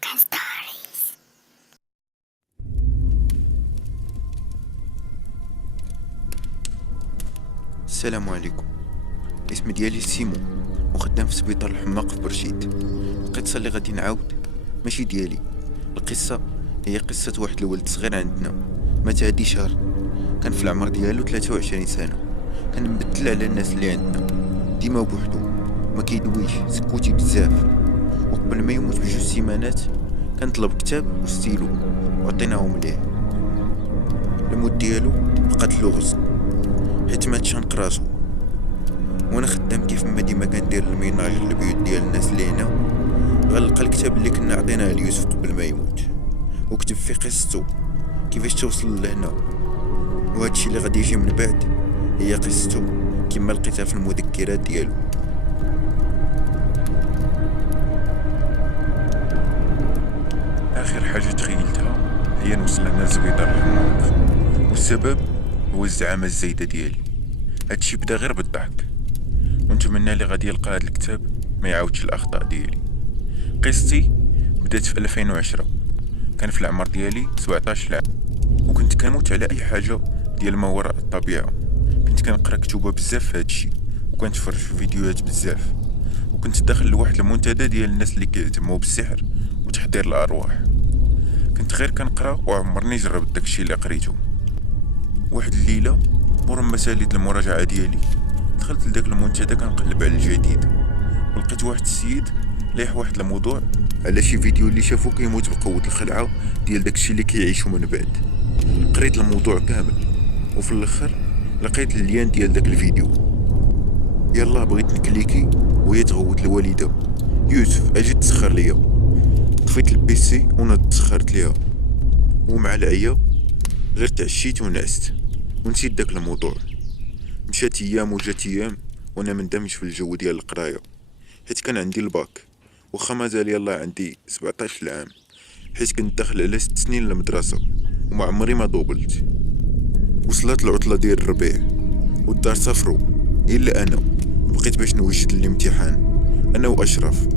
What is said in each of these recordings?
Balkan Stories. السلام عليكم. الاسم ديالي سيمو وخدام في سبيطار الحماق في برشيد. القصه اللي غادي نعاود ماشي ديالي. القصه هي قصه واحد الولد صغير عندنا مات هادي شهر. كان في العمر ديالو 23 سنه. كان مبدل على الناس اللي عندنا، ديما بوحدو، ما كيدويش، سكوتي بزاف. وقبل ما يموت بجوج سيمانات كان طلب كتاب وستيلو وعطيناهم ليه. الموت ديالو بقات لغز حيت مات شنق راسو. وانا خدام كيف ما ديما كندير الميناج للبيوت ديال الناس اللي هنا، غنلقى الكتاب اللي كنا عطيناه ليوسف قبل ما يموت وكتب فيه قصته كيفاش توصل لهنا، وهادشي اللي غادي يجي من بعد هي قصته كما لقيتها في المذكرات ديالو. اخر حاجه تخيلتها هي نوصل هنا لسبيطار الحماق، والسبب هو الزعامه الزايده ديالي. هادشي بدا غير بالضحك، ونتمنى اللي غادي يلقى هاد الكتاب ما يعاودش الاخطاء ديالي. قصتي بدات في 2010. كان في العمر ديالي 17 عام، وكنت كنموت على اي حاجه ديال ما وراء الطبيعه. كنت كنقرا كتوبه بزاف في هادشي، وكنتفرج في فيديوهات بزاف، وكنت داخل لواحد المنتدى ديال الناس اللي كيهتموا بالسحر وتحضير الارواح. كنت غير كنقرا وعمرني جربت داكشي اللي قريته. واحد الليله مور ما ساليت المراجعه ديالي دخلت لداك المنتدى كنقلب على الجديد، ولقيت واحد السيد لايح واحد الموضوع على شي فيديو اللي شافو كيموت بقوه الخلعه ديال داكشي اللي كيعيشو من بعد. قريت الموضوع كامل وفي الاخر لقيت اللين ديال داك الفيديو. يلا بغيت نكليكي وهي تغوت الوالده: يوسف اجي تسخر ليا. طفيت البيسي ونضت تسخرت ليها، ومع العيا غير تعشيت ونعست ونسيت داك الموضوع. مشات ايام وجات ايام وانا مندمج في الجو ديال القرايه، حيت كان عندي الباك واخا مازال يلا عندي 17 عام، حيت كنت داخل على 6 سنين المدرسه وما عمري ما دوبلت. وصلت العطله ديال الربيع والدار سافروا الا انا بقيت باش نوجد الامتحان انا واشرف.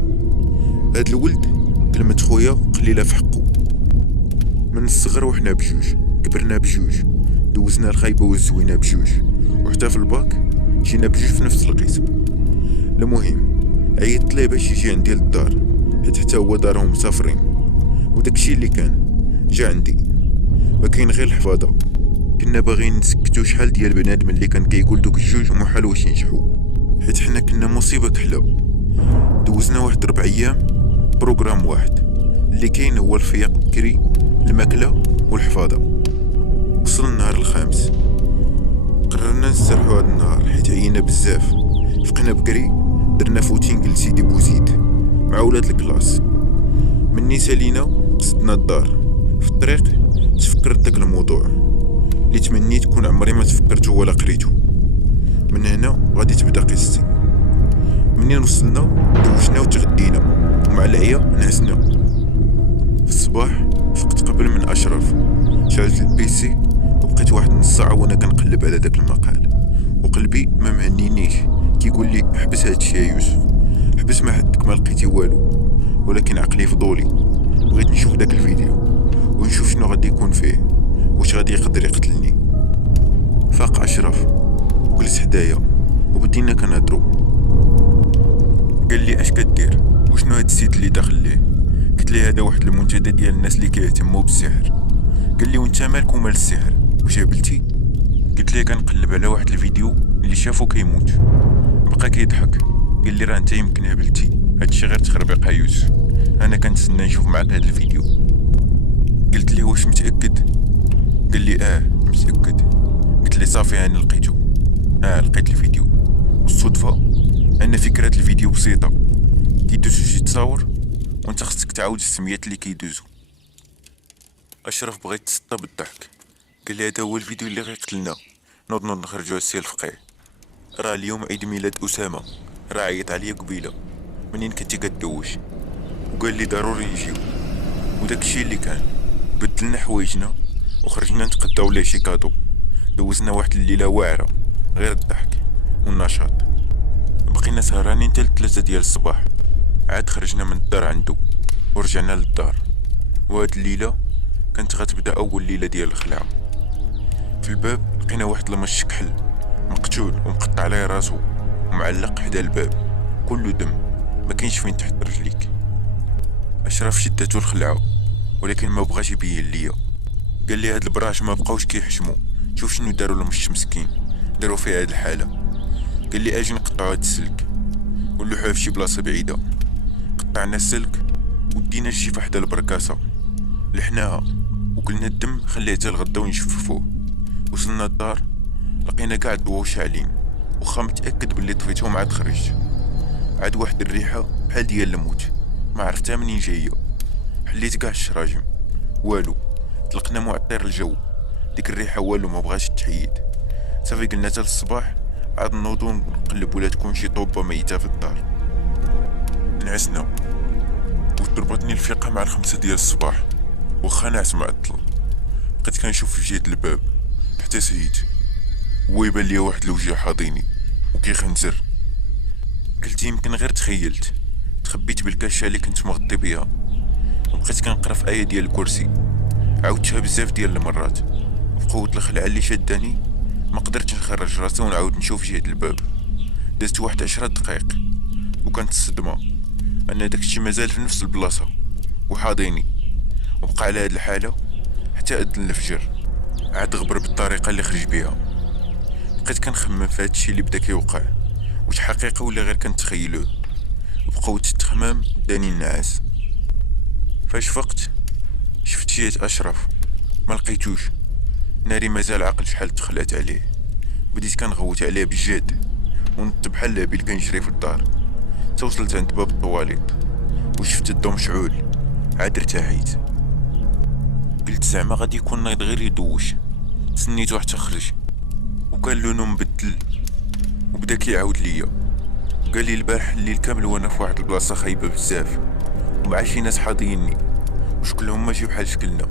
هاد الولد كلمه خويا قليله في حقه. من الصغر وحنا بجوج، كبرنا بجوج، دوزنا الخايبه والزوينه بجوج، وحتى في الباك جينا بجوج في نفس القسم. المهم عيطت ليه باش يجي عندي للدار، حيت حتى هو دارهم مسافرين، وداكشي اللي كان جا عندي. ما كاين غير الحفاظه. كنا باغيين نسكتو شحال ديال بنادم اللي كان كيقول دوك الجوج محال واش ينجحوا، حيت حنا كنا مصيبه كحله. دوزنا واحد 4 ايام بروغرام واحد اللي كاين هو الفياق بكري، الماكله والحفاظه. وصل النهار الخامس قررنا نسترحوا هاد النهار حيت عيينا بزاف. فقنا بكري درنا فوتينغ لسيدي بوزيد مع ولاد الكلاس. مني سالينا قصدنا الدار. في الطريق تفكرت داك الموضوع اللي تمنيت كون عمري ما تفكرته ولا قريته. من هنا غادي تبدا قصتي. منين وصلنا دوشنا وتغدينا، ومع العيا نعسنا. في الصباح فقت قبل من اشرف، شعلت البيسي وبقيت واحد نص ساعه وانا كنقلب على داك المقال، وقلبي ما مهنينيش كيقول لي حبس هادشي يا يوسف، حبس ما حدك ما لقيتي والو. ولكن عقلي فضولي، بغيت نشوف داك الفيديو ونشوف شنو غادي يكون فيه، واش غادي يقدر يقتلني. فاق اشرف وجلس حدايا وبدينا كنهضرو. قال لي اش كدير وشنو هاد السيت اللي داخل ليه؟ قلت لي هذا واحد المنتدى ديال الناس اللي كيهتموا بالسحر. قال لي وانت مالك ومال السحر واش هبلتي؟ قلت لي كنقلب على واحد الفيديو اللي شافو كيموت. بقى كيضحك قال لي راه انت يمكن هبلتي، هادشي غير تخربيق يوسف، انا كنتسنى نشوف معاك هاد الفيديو. قلت لي واش متاكد؟ قال لي متاكد. قلت لي صافي انا لقيته، لقيت الفيديو. والصدفه ان فكره الفيديو بسيطه، كيدوزو شي تصاور وانت خصك تعاود السميات اللي كيدوزو. اشرف بغيت تسطى بالضحك، قال لي هذا هو الفيديو اللي غيقتلنا. نوض نخرجوا السي الفقيه، راه اليوم عيد ميلاد اسامه، راه عيط عليا قبيله منين كنتي كدوش، وقال لي ضروري يجيو. وداكشي اللي كان. بدلنا حوايجنا وخرجنا نتقداو ليه شي كادو. دوزنا واحد الليله واعره غير الضحك والنشاط. بقينا سهرانين حتى 3 ديال الصباح، عاد خرجنا من الدار عنده ورجعنا للدار. وهاد الليلة كانت غتبدا اول ليلة ديال الخلعة. في الباب لقينا واحد المش كحل مقتول ومقطع عليه راسو ومعلق حدا الباب كله دم، ما كاينش فين تحط رجليك. اشرف شداتو الخلعة ولكن ما بغاش يبين ليا. قال لي هاد البراش ما بقاوش كيحشموا، شوف شنو داروا للمش مسكين، داروا فيه هاد الحالة. قال لي اجي نقطعو هاد السلك ونلوحوه فشي بلاصة بعيدة. قطعنا السلك ودينا الجيفة حدا البركاسة، لحناها وكلنا الدم خليه حتى الغدا ونجففوه. وصلنا الدار لقينا قاع الضواو شاعلين، وخا متأكد باللي طفيتهم عاد خرجت. عاد واحد الريحة بحال ديال الموت ما عرفتها منين جاية. حليت قاع الشراجم والو، طلقنا معطر الجو، ديك الريحة والو ما بغاش تحيد. صافي قلنا حتى الصباح عاد نوضو نقلب ولا تكون شي طوبة ميتة في الدار. نعسنا وضربتني الفيقة مع 5 ديال الصباح، وخا نعس معطل. بقيت كنشوف في جهة الباب حتى سهيت، ويبان ليا واحد الوجه حاضيني وكيخنزر. قلت يمكن غير تخيلت. تخبيت بالكاشة اللي كنت مغطي بيها وبقيت كنقرا في آية ديال الكرسي، عاودتها بزاف ديال المرات. بقوة الخلعة اللي شداني ما قدرتش نخرج راسي ونعاود نشوف جهة الباب. دازت واحد 10 دقائق وكانت الصدمة ان داكشي مازال في نفس البلاصة وحاضيني، وبقى على هاد الحالة حتى أذن الفجر. عاد غبر بالطريقة اللي خرج بيها. بقيت كنخمم في هادشي اللي بدا كيوقع، واش حقيقة ولا غير كنتخيلوه. بقوة التخمام داني النعاس. فاش فقت شفت جهة أشرف ما لقيتوش، ناري مازال عاقل شحال تخلات عليه. بديت كنغوت عليه بجد ونط بحال الهبيل كنجري في الدار، توصلت عند باب الطواليط وشفت الضو مشعول. عاد ارتاحيت، قلت زعما غادي يكون نايض غير يدوش. تسنيتو حتى خرج وكان لونو مبدل وبدا كيعاود ليا. قال لي البارح الليل كامل وانا في واحد البلاصه خايبه بزاف ومع شي ناس حاضيني وشكلهم ماشي بحال شكلنا،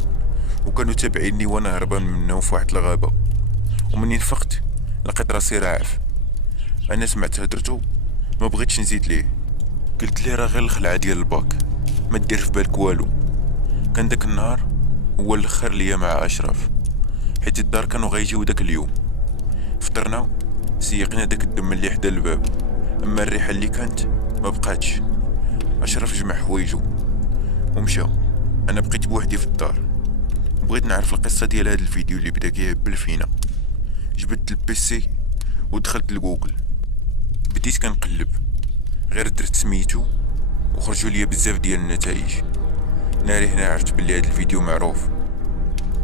وكانوا تابعيني وانا هربان منهم في واحد الغابه. ومنين فقت لقيت راسي راعف. انا سمعت هدرتو ما بغيتش نزيد ليه، قلت ليه راه غير الخلعه ديال الباك، ما دير في بالك والو. كان داك النهار هو الاخر ليا مع اشرف، حيت الدار كانوا غيجيو داك اليوم. فطرنا سيقنا داك الدم اللي حدا الباب، اما الريحه اللي كانت ما بقاتش. اشرف جمع حوايجو ومشى، انا بقيت بوحدي في الدار. بغيت نعرف القصه ديال هذا الفيديو اللي بدا كيهبل فينا. جبدت البيسي ودخلت لجوجل، بديت كنقلب، غير درت سميتو وخرجوا لي بزاف ديال النتائج. ناري هنا عرفت بلي هذا الفيديو معروف،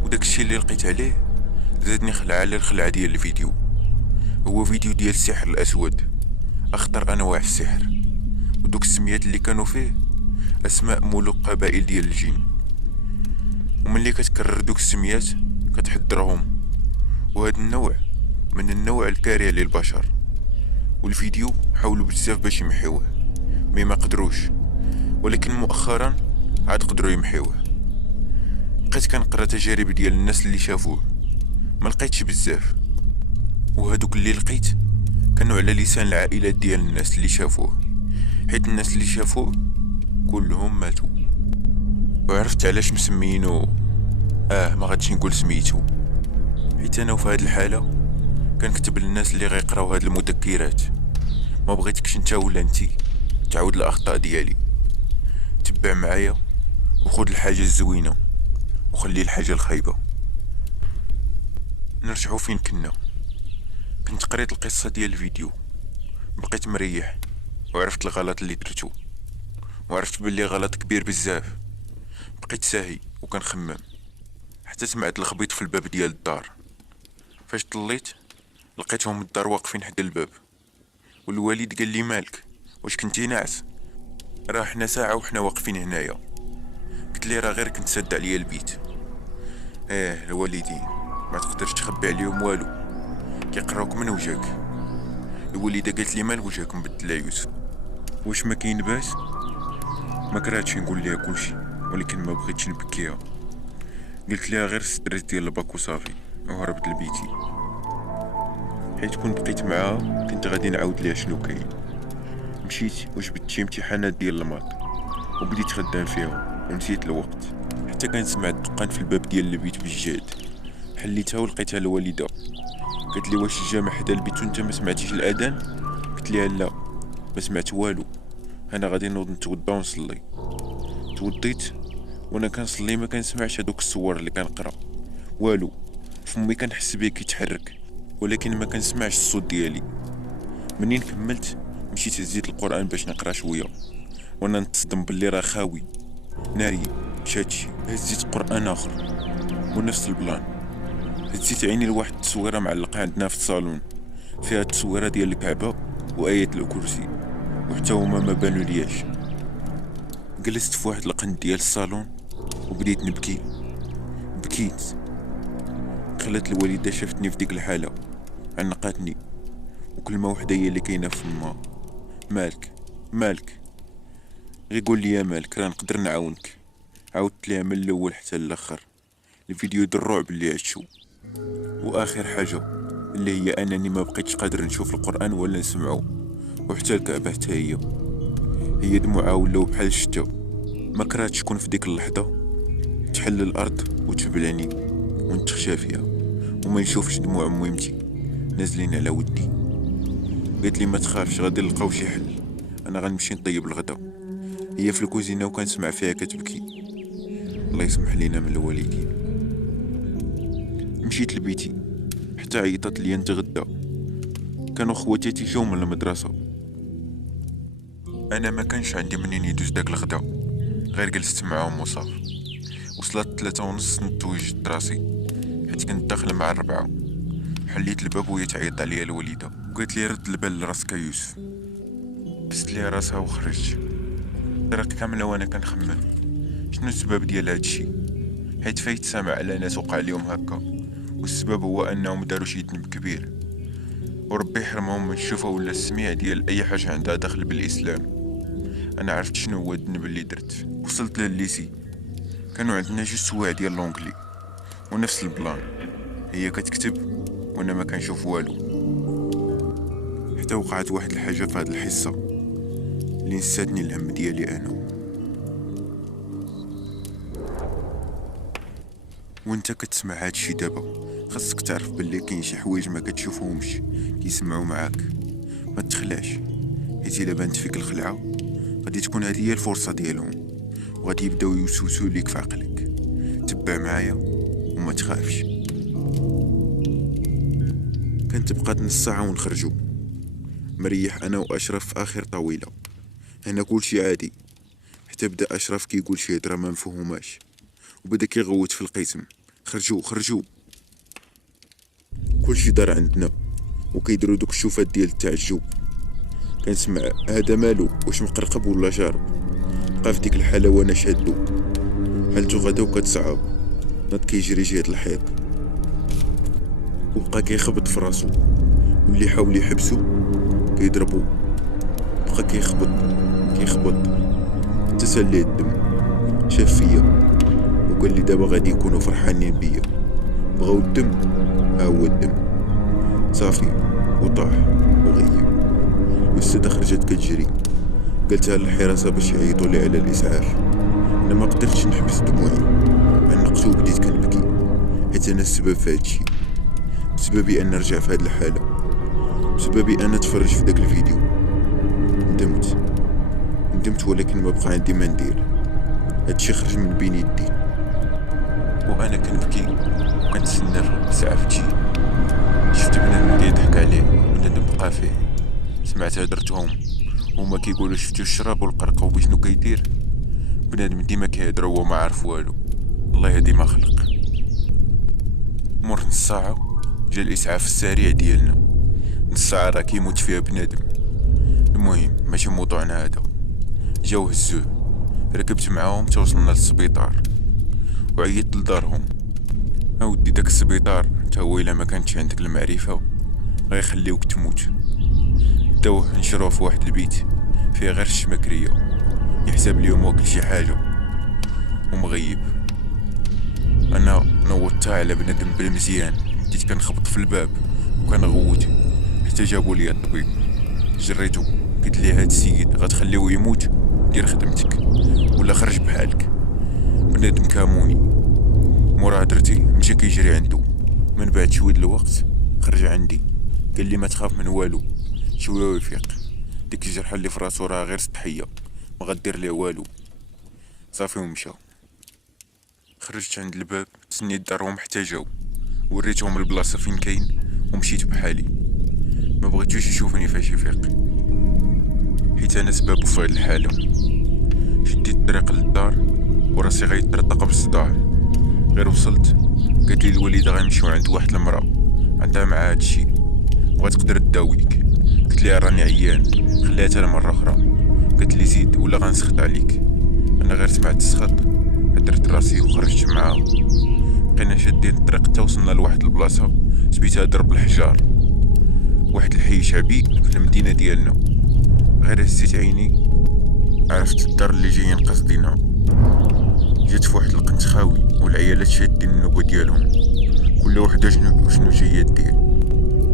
وداك الشيء اللي لقيت عليه زادني خلعة على الخلعة ديال الفيديو. هو فيديو ديال السحر الاسود، اخطر انواع السحر، ودوك السميات اللي كانوا فيه اسماء ملوك قبائل ديال الجن. وملي كتكرر دوك السميات كتحضرهم، وهذا النوع من النوع الكارهه للبشر. والفيديو حاولوا بزاف باش يمحيوه مي ما قدروش، ولكن مؤخرا عاد قدروا يمحيوه. بقيت كنقرا تجارب ديال الناس اللي شافوه، ما لقيتش بزاف، وهادوك اللي لقيت كانوا على لسان العائلات ديال الناس اللي شافوه، حيت الناس اللي شافوه كلهم ماتوا. وعرفت علاش مسمينو ما غاديش نقول سميتو، حيت انا في هاد الحاله كنكتب للناس اللي غيقراو هاد المذكرات. ما بغيتكش انت ولا انتي تعاود الاخطاء ديالي. تبع معايا وخذ الحاجه الزوينه وخلي الحاجه الخايبه. نرجعو فين كنت قريت القصه ديال الفيديو، بقيت مريح وعرفت الغلط اللي درتو، وعرفت باللي غلط كبير بزاف. بقيت ساهي وكنخمم حتى سمعت الخبيط في الباب ديال الدار. فاش طليت لقيتهم الدار واقفين حدا الباب، والوالد قال لي مالك واش كنتي ناعس؟ راه حنا ساعه وحنا واقفين هنايا. قلت لي راه غير كنت سد عليا البيت. الوالدين ما تقدرش تخبي عليهم والو، كيقراوك من وجهك. الوالده قالت لي مال وجهك مبدل يوسف، واش ما كاين باس؟ ما كرهتش نقول ليها كلشي ولكن ما بغيتش نبكيها. قلت ليها غير ستريس ديال الباك وصافي وهربت لبيتي، حيت كنت بقيت معاها كنت غادي نعاود ليها شنو كاين. مشيت وجبت شي امتحانات ديال الماط وبديت خدام فيها ونسيت الوقت، حتى كان سمعت دقان في الباب ديال البيت بالجهد. حليتها ولقيتها الوالده، قالت لي واش الجامع حدا البيت وانت ما سمعتيش الاذان؟ قلت لها لا ما سمعت والو، انا غادي نوض نتوضا ونصلي. توضيت وانا كنصلي ما كنسمعش هذوك الصور اللي كنقرا والو، فمي كنحس بيه كيتحرك ولكن ما كنسمعش الصوت ديالي. منين كملت مشيت هزيت القران باش نقرا شويه وانا نتصدم باللي راه خاوي ناري. شاتشي هزيت قران اخر ونفس البلان. هزيت عيني لواحد التصويره معلقه عندنا في الصالون، فيها التصويره ديال الكعبه وايه الكرسي، وحتى هما ما بانوا لياش. جلست في واحد القند ديال الصالون وبديت نبكي. بكيت، خلت الوالده شافتني في ديك الحاله عنقاتني، وكلمه وحده هي اللي كاينه في فمها: مالك غير قول لي يا مالك راه نقدر نعاونك. عاودت ليها من الاول حتى الاخر الفيديو د الرعب اللي عشتو. واخر حاجه اللي هي انني ما بقيتش قادر نشوف القران ولا نسمعه، وحتى الكعبه حتى هي دموعها ولاو بحال الشتا. ما كرهتش تكون في ديك اللحظه تحل الارض وتبلعني ونتخشى فيها وما نشوفش دموع مهمتي نازلين على ودي. قالت لي ما تخافش غادي نلقاو شي حل، انا غنمشي نطيب الغدا. هي في الكوزينه وكنسمع فيها كتبكي. الله يسمح لينا من الوالدين. مشيت لبيتي حتى عيطت لي نتغدى. كانوا خواتي تيجيو من المدرسه، انا ما كانش عندي منين يدوز داك الغدا، غير جلست معاهم وصافي. وصلت 3:30 نتوجد راسي حيت كنت داخل مع 4. حليت الباب وهي تعيط عليا الوالده وقالت لي رد البال لراسك يوسف. بست ليها راسها وخرجت. طريق كامله وانا كنخمم شنو السبب ديال هادشي، حيت فايت سامع على ناس وقع ليهم هكا، والسبب هو انهم داروا شي ذنب كبير وربي يحرمهم من الشوفه ولا السميع ديال اي حاجه عندها دخل بالاسلام. انا عرفت شنو هو الذنب اللي درت. وصلت للليسي، كانوا عندنا جوج سوايع ديال لونجلي ونفس البلان، هي كتكتب وانا ما كنشوف والو. حتى وقعت واحد الحاجه في هاد الحصه اللي نساتني الهم ديالي انا. وانت كتسمع هادشي دابا خاصك تعرف بلي كاين شي حوايج ما كتشوفهمش كيسمعوا معاك. ما تخلعش، حيت الا بانت فيك الخلعه غادي تكون هذه هي الفرصه ديالهم، وغادي يبداو يوسوسوا ليك في عقلك. تبع معايا وما تخافش. كانت بقات نص ساعه ونخرجوا. مريح انا واشرف في اخر طويله. هنا كلشي عادي حتى بدا اشرف كيقول شي هضره ما مفهوماش وبدا كيغوت في القسم: خرجوا. كلشي دار عندنا وكيديروا دوك الشوفات ديال التعجب. كنسمع هذا مالو، واش مقرقب ولا شارب؟ بقى في ديك الحاله وانا شادو، حالتو غدا وكتصعب. ناض كيجري جهه الحيط وبقى كيخبط في راسو، واللي حاول يحبسو كيضربو. بقى كيخبط تسلي الدم. شاف فيا وقال لي دابا غادي يكونوا فرحانين بيا، بغاو الدم ها هو الدم. صافي وطاح وغيب. الاستاذه خرجت كتجري، قلتها للحراسه باش يعيطوا لي على الاسعاف. انا ما قدرتش نحبس دموعي، عنقت وبديت كنبكي حيت انا السبب في هادشي. بسببي انا نرجع في هاد الحاله، بسببي انا تفرج في داك الفيديو. ندمت ولكن ما بقى عندي ما ندير. هادشي خرج من بين يدي وانا كنبكي وكنتسنى الاسعاف تجي. شفت بنادم كيضحك عليه، بنادم بقى فيه. سمعت هدرتهم هما كيقولوا شفتو الشراب والقرقه وشنو كيدير. بنادم ديما كيهضر وهو ما عارف والو. الله يهدي ما خلق. مور نص ساعه جا الاسعاف السريع ديالنا. نص ساعه راه كيموت فيها بنادم. المهم ماشي موضوعنا هذا. جاو هزوه، ركبت معاهم توصلنا للسبيطار وعيطت لدارهم. اودي داك السبيطار تا هو الا ما كانتش عندك المعرفه غيخليوك تموت. داوه نشروه في واحد البيت فيه غير الشمكريه، يحسب ليهم واكل شي حاجه ومغيب. انا نوضتها على بنادم بالمزيان، بديت كنخبط في الباب وكنغوت حتى جابوا لي الطبيب. جريتو قلت ليه هاد السيد غتخليوه يموت؟ بديت دير خدمتك ولا خرج بحالك. بنادم كاموني مورا هدرتي مشى كيجري عنده، من بعد شويه الوقت خرج عندي قال لي ما تخاف من والو، شويه ويفيق. ديك الجرحه اللي في راسو راه غير سطحيه ما غدير ليه والو. صافي ومشى. خرجت عند الباب تسنيت دارهم حتى جاو، وريتهم البلاصه فين كاين ومشيت بحالي. ما بغيتوش يشوفني فاش يفيق حيت انا سبابو في هاد الحاله. شديت الطريق للدار وراسي غيطرطق بالصداع. غير وصلت قالت لي الوالده غنمشيو عند واحد المراه عندها مع هادشي وغتقدر تداويك. قلت لها راني عيان، خليتها لمره اخرى. قالت لي زيد ولا غنسخط عليك. انا غير سمعت السخط درت راسي وخرجت معاها. بقينا شادين الطريق حتى وصلنا لواحد البلاصه سميتها درب الحجار، واحد الحي شعبي في المدينه ديالنا. غير هزيت عيني عرفت الدار اللي جايين قاصدينها. جات في واحد القنت خاوي والعيالات شادين النوبه ديالهم، كل وحده شنو جايه دير.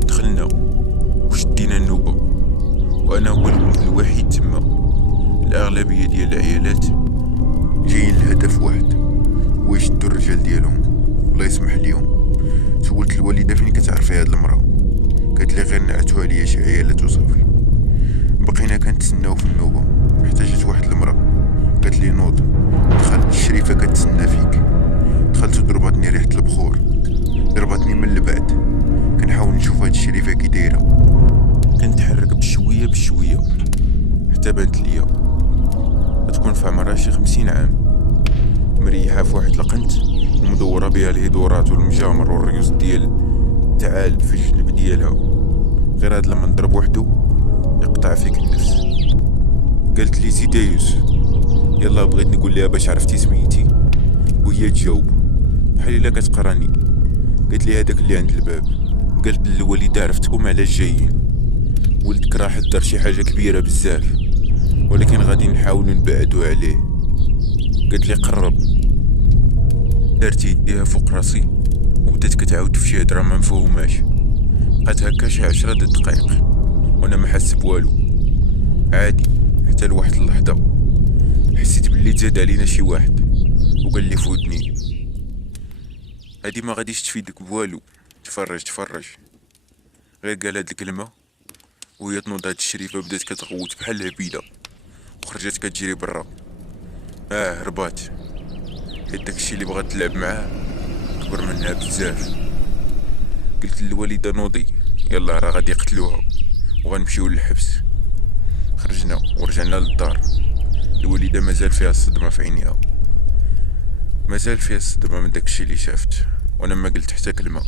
دخلنا وشدينا النوبه وانا هو الولد الوحيد تما. الاغلبيه ديال العيالات جايين لهدف واحد هو يشدو الرجال ديالهم الله يسمح ليهم. سولت الوالده فين كتعرفي هاد المراه، قالت لي غير نعتوها ليا شي عيالات وصافي. بقينا كنتسناو في النوبه حتى جات واحد المراه قالت لي نوض دخل، الشريفه كتسنى فيك. دخلت وضربتني ريحه البخور، ضربتني من البعد. كنحاول نشوف هاد الشريفه كي دايره، كنتحرك بشويه بشويه حتى بانت ليا تكون في عمرها شي 50 عام، مريحه في واحد القنت ومدوره بها الهيدورات والمجامر والريوس ديال تعال في الجنب ديالها. غير هاد لما نضرب وحدو يقطع فيك النفس. قالت لي زيد يوسف. يلا بغيت نقول لها باش عرفتي سميتي وهي تجاوب بحال الا كتقراني. قالت لي هذاك اللي عند الباب. قالت للوالده عرفتكم علاش جايين، ولدك راه حضر شي حاجه كبيره بزاف ولكن غادي نحاولوا نبعدو عليه. قالت لي قرب. دارت يديها فوق راسي وبدات كتعاود في شي هضره ما مفهوماش. بقات هكا شي 10 دقائق وانا ما حاسس بوالو عادي، حتى لواحد اللحظه حسيت باللي تزاد علينا شي واحد وقال لي فودني هادي ما غاديش تفيدك بوالو، تفرج. غير قال هاد الكلمه وهي تنوض هاد الشريفه بدات كتغوت بحال الهبيله وخرجت كتجري برا. هربات حيت داكشي اللي بغات تلعب معاه كبر منها بزاف. قلت للوالده نوضي يلا راه غادي يقتلوها وغنمشيو للحبس. خرجنا ورجعنا للدار. الوالده مازال فيها الصدمه في عينيها، مازال فيها الصدمه من داكشي اللي شافت، وانا ما قلت حتى كلمه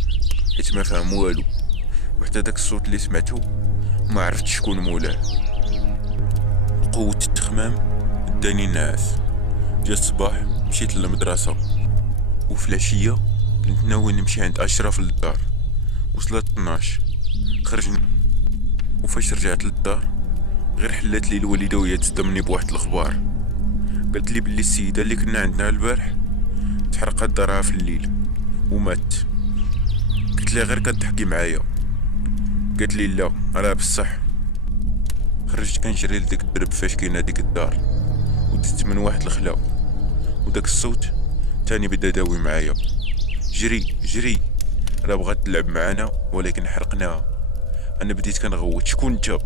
حيت ما فهم والو. وحتى داك الصوت اللي سمعته ما عرفتش شكون مولاه. قوة التخمام اداني النعاس. جا الصباح مشيت للمدرسة وفي العشية كنت ناوي نمشي عند أشرف للدار. وصلت 12 خرجنا وفاش رجعت للدار غير حلات لي الوالدة وهي تصدمني بواحد الأخبار. قالت لي بلي السيدة اللي كنا عندنا البارح تحرقت دارها في الليل ومات. قلت لها غير كتضحكي معايا. قالت لي لا راه بصح. خرجت كنجري لديك الدرب فاش كاينه ديك الدار ودزت من واحد الخلا وداك الصوت تاني بدا داوي معايا. جري راه بغات تلعب معانا ولكن حرقناها. انا بديت كنغوت شكون انت،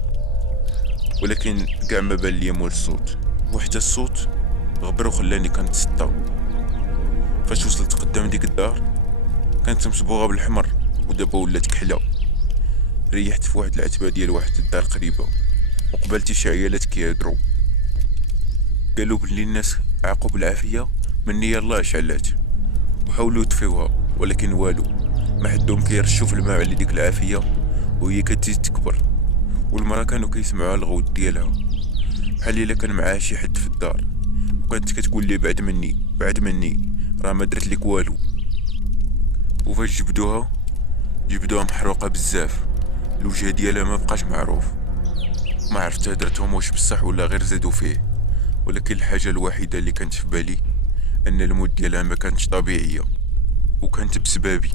ولكن كاع ما بان ليا مول الصوت، وحتى الصوت غبر وخلاني كنتسطى. فاش وصلت قدام ديك الدار كانت مصبوغه بالحمر ودابا ولات كحله. ريحت في واحد العتبه ديال واحد الدار قريبه وقبلت شي عيالات كيهضروا. قالوا بلي الناس عاقوا بالعافيه مني يلاه شعلات وحاولوا يطفيوها ولكن والو، ما حدهم كيرشوا في الماء على ديك العافيه وهي كتزيد تكبر. والمراه كانوا كيسمعوا الغوت ديالها بحال الا كان معاها شي حد في الدار، وكانت كتقول لي بعد مني راه ما درت لك والو. وفاش جبدوها محروقه بزاف، الوجه ديالها ما بقاش معروف. ما عرفت هدرتهم واش بصح ولا غير زادوا فيه، ولكن الحاجه الوحيده اللي كانت في بالي ان الموت ديالها ما كانتش طبيعيه وكانت بسببي،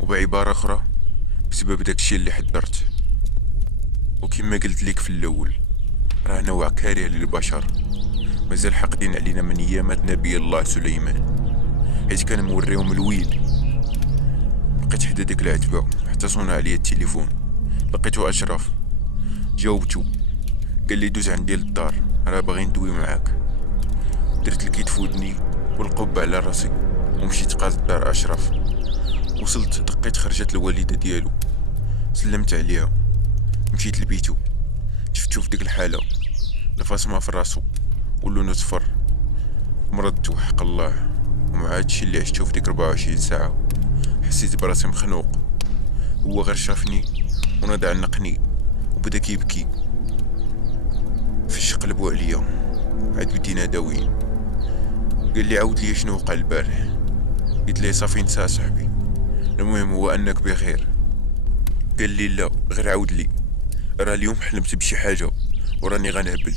وبعباره اخرى بسبب داكشي اللي حضرت. وكما قلت لك في الاول راه نوع كاره للبشر مازال حاقدين علينا من ايامات نبي الله سليمان، حيت كان موريهم الويل. بقيت حدا ديك العتبة حتى صونا عليا التليفون، لقيتو اشرف، جاوبتو قال لي دوز عندي للدار راه باغي ندوي معاك. درت الكيد في ودني والقبة على راسي ومشيت قاز الدار اشرف. وصلت دقيت خرجت الوالدة ديالو، سلمت عليها، مشيت لبيتو. شفتو في ديك الحالة الفاصمة في راسو ولونو صفر، مرضت وحق الله. ومع هادشي اللي عشتو في ديك 24 ساعة حسيت براسي مخنوق. هو غير شافني ونضع عنقني وبدا كيبكي. فاش قلبو عليا عاد بدينا داويين. قال لي عاود لي شنو وقع البارح. قلت ليه صافي نسى صاحبي، المهم هو انك بخير. قال لي لا غير عاود لي، راه اليوم حلمت بشي حاجه وراني غنهبل.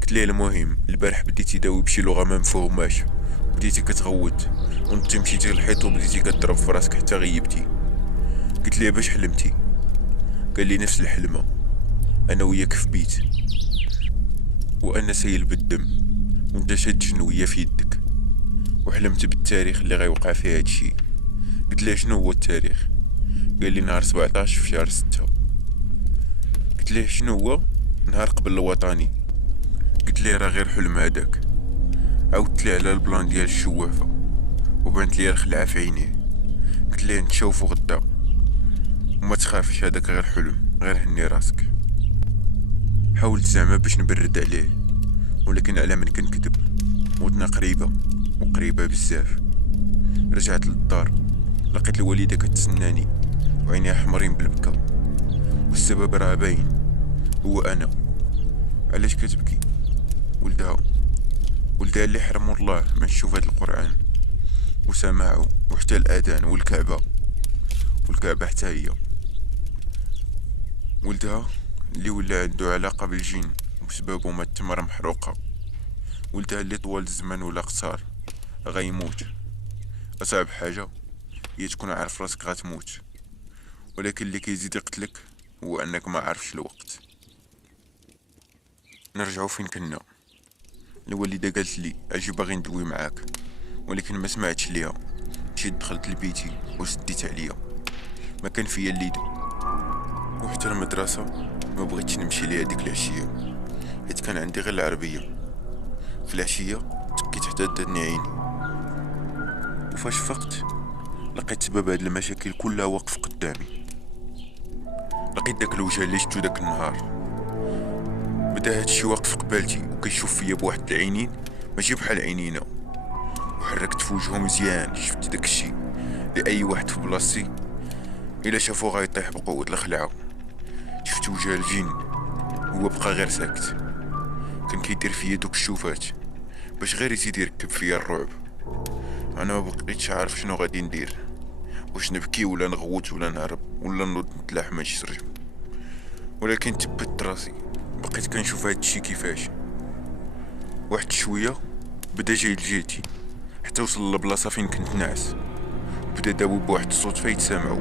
قلت ليه المهم البارح بديتي داوي بشي لغه ما مفهوماش، بديتي كتغوت وانت مشيتي للحيط وبديتي كضرب في راسك حتى غيبتي. قلت ليه باش حلمتي؟ قال لي نفس الحلمه، انا وياك في بيت وانا سايل بالدم وانت شاد شنويه في يدك، وحلمت بالتاريخ اللي غيوقع فيه هادشي. قلت ليه شنو هو التاريخ؟ قال لي نهار 17 في شهر 6. قلت ليه شنو هو؟ نهار قبل الوطني. قلت ليه راه غير حلم هداك. عاودت ليه على البلان ديال الشوافه وبانت لي الخلعه في عينيه. قلت ليه نتشوفو غدا وما تخافش هداك غير حلم، غير هني راسك. حاولت زعما باش نبرد عليه، ولكن على من كنكذب موتنا قريبه وقريبه بزاف. رجعت للدار لقيت الوالده كتسناني وعينيها حمرين بالبكا، والسبب راه باين هو انا. علاش كتبكي؟ ولدها اللي حرموا الله من نشوف هاد القران وسماعه وحتى الاذان والكعبه حتى هي. ولدها اللي ولا عنده علاقه بالجن وبسببه مات تمره محروقه. ولدها اللي طوال الزمن ولا قصار غيموت. اصعب حاجه هي تكون عارف راسك غتموت، ولكن اللي كيزيد يقتلك هو انك ما عارفش الوقت. نرجعو فين كنا. الوالده قالت لي اجي باغي ندوي معاك، ولكن ما سمعتش ليها. مشيت دخلت لبيتي وسديت عليا، ما كان فيا الليد. وحتى المدرسه ما بغيتش نمشي ليها ديك العشيه، حيت كان عندي غير العربيه. في العشيه تكيت حتى داتني عيني، وفاش فقت لقيت سبب هاد المشاكل كلها واقف قدامي. لقيت داك الوجه اللي شفتو داك النهار، بدا هادشي واقف قبالتي وكيشوف فيا بواحد العينين ماشي بحال عينينا. وحركت في وجهو مزيان، شفت داك الشي اللي اي واحد في بلاصتي الا شافو غيطيح بقوة الخلعة. شفت وجه الجن، هو بقى غير ساكت، كان كيدير فيا دوك الشوفات باش غير يزيد يركب فيا الرعب. انا ما بقيتش عارف شنو غادي ندير، واش نبكي ولا نغوت ولا نهرب ولا نوض نتلاحم هاد الشرجم. ولكن تبت راسي بقيت كنشوف هادشي كيفاش. واحد شويه بدا جاي لجهتي حتى وصل لبلاصه فين كنت ناعس، بدا داوي بواحد الصوت فيتسامعو.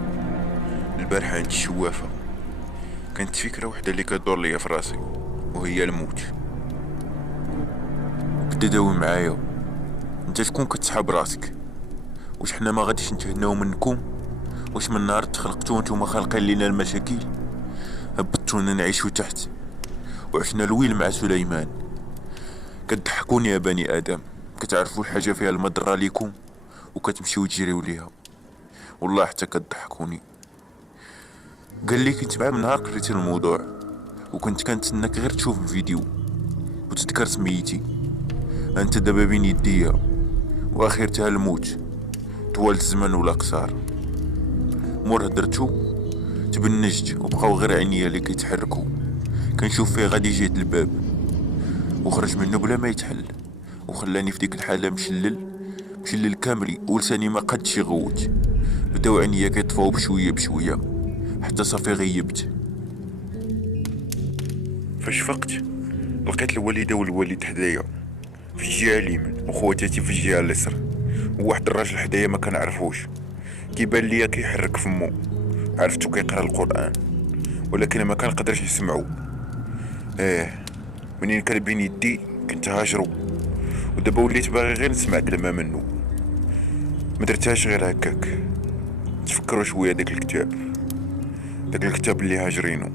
البارحه عند الشوافه كانت فكره وحده اللي كدور ليا في راسي، وهي الموت. بدا داوي معايا، انت شكون كتسحب راسك؟ واش حنا ما غاديش نتهناو منكم؟ واش من نهار تخلقتو نتوما خالقين لينا المشاكل؟ هبطونا نعيشو تحت وعشنا الويل مع سليمان. كتضحكوني يا بني ادم، كتعرفوا الحاجه فيها المضره ليكم وكتمشيو تجريو ليها. والله حتى كتضحكوني. قال لي كنت معاه من نهار قريت الموضوع، وكنت كنتسناك غير تشوف الفيديو وتذكر سميتي. انت دابا بين يديا واخرتها الموت، طوال الزمن ولا قصار. مور هدرتو تبنجت وبقاو غير عينيا اللي كيتحركوا. كنشوف فيه غادي جهة الباب وخرج منه بلا ما يتحل، وخلاني في ديك الحاله مشلل كامري ولساني ما قدش يغوت. بداو عينيا كيطفاو بشويه بشويه حتى صافي غيبت. فاش فقت لقيت الوالده والوالد حدايا في الجهه اليمين وخواتاتي في الجهه اليسر، وواحد الراجل حدايا ما كنعرفوش. كيبان ليا كيحرك فمو، عرفتو كيقرا القران ولكن ما كنقدرش نسمعو. منين كان بين يدي كنت هاجرو، ودابا وليت باغي غير نسمع كلمه منه. ما درتهاش غير هكاك. تفكروا شويه داك الكتاب اللي هاجرينو.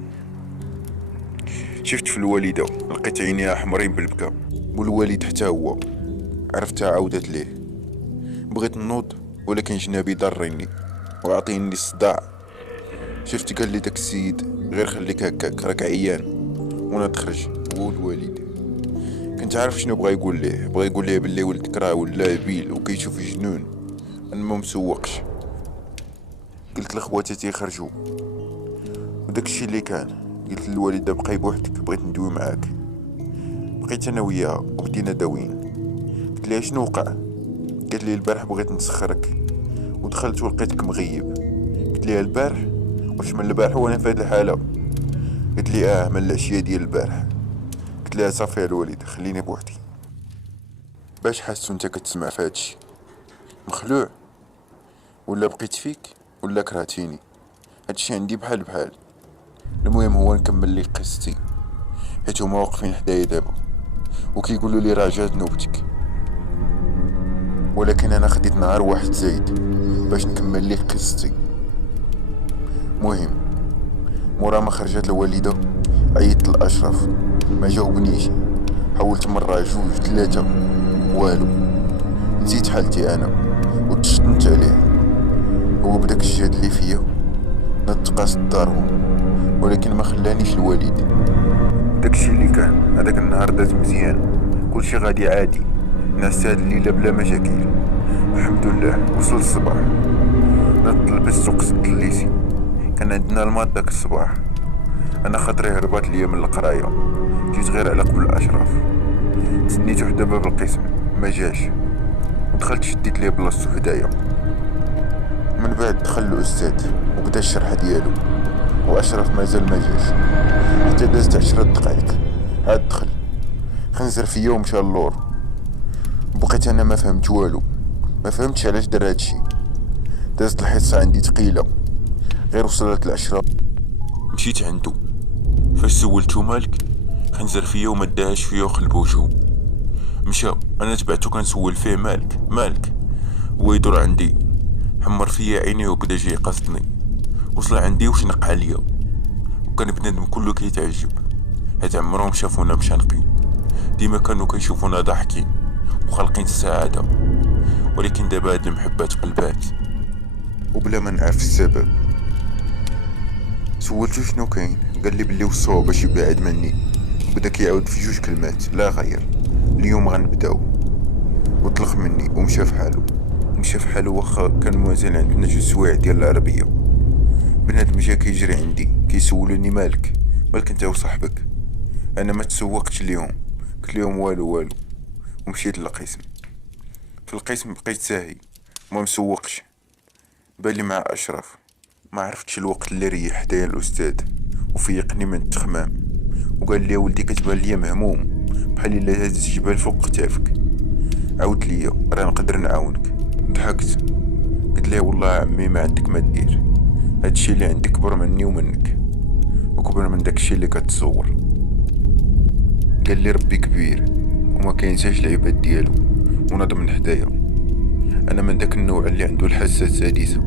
شفت في الوالده لقيت عينيها حمرين بالبكا، والوالد حتى هو عرفتها عاودت ليه. بغيت نوض ولكن جنابي ضرني وعطيني الصداع. شفت قال لي داك السيد غير خليك هكاك راك عيان وانا تخرج. هو الوالد كنت عارف شنو بغا يقول ليه باللي ولدك راه ولا بيل وكيشوف جنون. انا ما مسوقش، قلت لخواتي يخرجوا وداك الشيء اللي كان. قلت للوالده بقاي بوحدك، بغيت ندوي معاك. بقيت انا وياها وبدينا داويين. قلت لها شنو وقع؟ قالت لي البارح بغيت نسخرك ودخلت ولقيتك مغيب. قلت لها البارح؟ واش من البارح وانا في هذه الحاله؟ قلت لي من العشيه ديال البارح. قلت لها صافي يا الوالد خليني بوحدي. باش حاسو انت كتسمع في هادشي؟ مخلوع ولا بقيت فيك ولا كرهتيني؟ هادشي عندي بحال. المهم هو نكمل لي قصتي، حيت هما واقفين حدايا دابا وكيقولوا لي راه جات نوبتك. ولكن انا خديت نهار واحد زايد باش نكمل لي قصتي. مهم مورا ما خرجت الوالده عيطت لاشرف، ما جاوبنيش. حاولت مره جوج ثلاثه والو. نسيت حالتي انا وتشطنت عليه. هو بداك الجهد اللي فيا نتقاس دارهم، ولكن ما خلانيش الوالد. داكشي اللي كان هذاك النهار داز مزيان، كلشي غادي عادي. نعس هاد الليله بلا مشاكل الحمد لله. وصل الصباح نط لبست وقصدت الليسي. كان عندنا الماط داك الصباح. انا خاطري هربات ليا من القرايه، جيت غير على قبل الاشراف. تسنيت حدا باب القسم ما جاش، ودخلت شديت ليه بلاصتو هدايا. من بعد دخل الاستاذ وبدا الشرح ديالو، واشرف مازال ما جاش. حتى دازت 10 دقائق عاد دخل خنزر فيا ومشى اللور. بقيت انا ما فهمت والو، ما فهمتش علاش دار هادشي. دازت الحصه عندي ثقيله. غير وصلت العشرة مشيت عنده. فاش سولتو مالك خنزر فيا وما داهاش فيا وقلب وجهو. مشى، انا تبعتو كنسول فيه مالك. هو يدور عندي حمر فيا عيني وبدا جاي قصدني. وصل عندي وشنق عليا، وكان بنادم كله كيتعجب حيت عمرهم شافونا مشانقين. ديما كانوا كيشوفونا ضاحكين وخالقين السعاده، ولكن دابا هاد المحبه تقلبات. وبلا ما نعرف السبب سولتو شنو كاين، قال لي بلي وصاو باش يبعد مني. بدا كيعاود في جوج كلمات لا غير، اليوم غنبداو. وطلق مني ومشى في حالو واخا كان مازال عندنا جوج سوايع ديال العربيه. بنادم جا كيجري عندي كيسولني مالك انت وصاحبك. انا ما تسوقتش ليهم، قلت لهم والو ومشيت للقسم. في القسم بقيت ساهي ما مسوقش، بالي مع اشرف. ما عرفتش الوقت اللي ريح حدايا الاستاذ وفيقني من التخمام، وقال لي ولدي كتبان ليا مهموم بحال الا هاز جبال فوق كتافك. عاود ليا راه نقدر نعاونك. ضحكت قلت له والله عمي ما عندك ما دير، هادشي اللي عندك كبر مني ومنك وكبر من داكشي اللي كتصور. قال لي ربي كبير وما كاينساش العباد ديالو وناض من حدايا. انا من داك النوع اللي عنده الحاسه السادسه،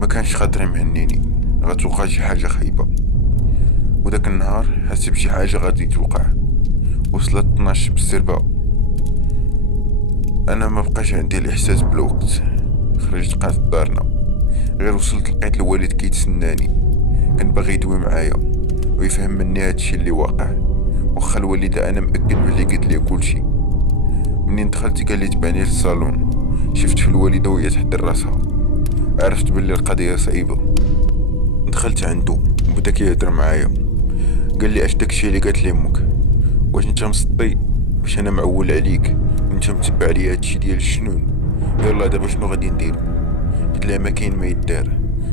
ما كانش خاطري مهنيني غتوقع شي حاجه خايبه. وداك النهار حسيت بشي حاجه غادي توقع. وصلت 12 بالسربه، انا ما بقاش عندي الاحساس بالوقت. خرجت قعدت دارنا. غير وصلت لقيت الوالد كيتسناني، كان باغي يدوي معايا ويفهم مني هادشي اللي واقع. واخا الوالده انا مأكد بلي قلت لي كلشي. منين دخلت قال لي تبعني للصالون. شفت في الوالده وهي تحضر راسها، عرفت بلي القضيه صعيبه. دخلت عنده وبدا كيهضر معايا. قال لي اش داكشي اللي قالت لي امك؟ واش انت مسطي؟ واش انا معول عليك وانت متبع لي هادشي ديال الجنون؟ يلا دابا شنو غادي ندير؟ قلت لها ما كاين ما يدار،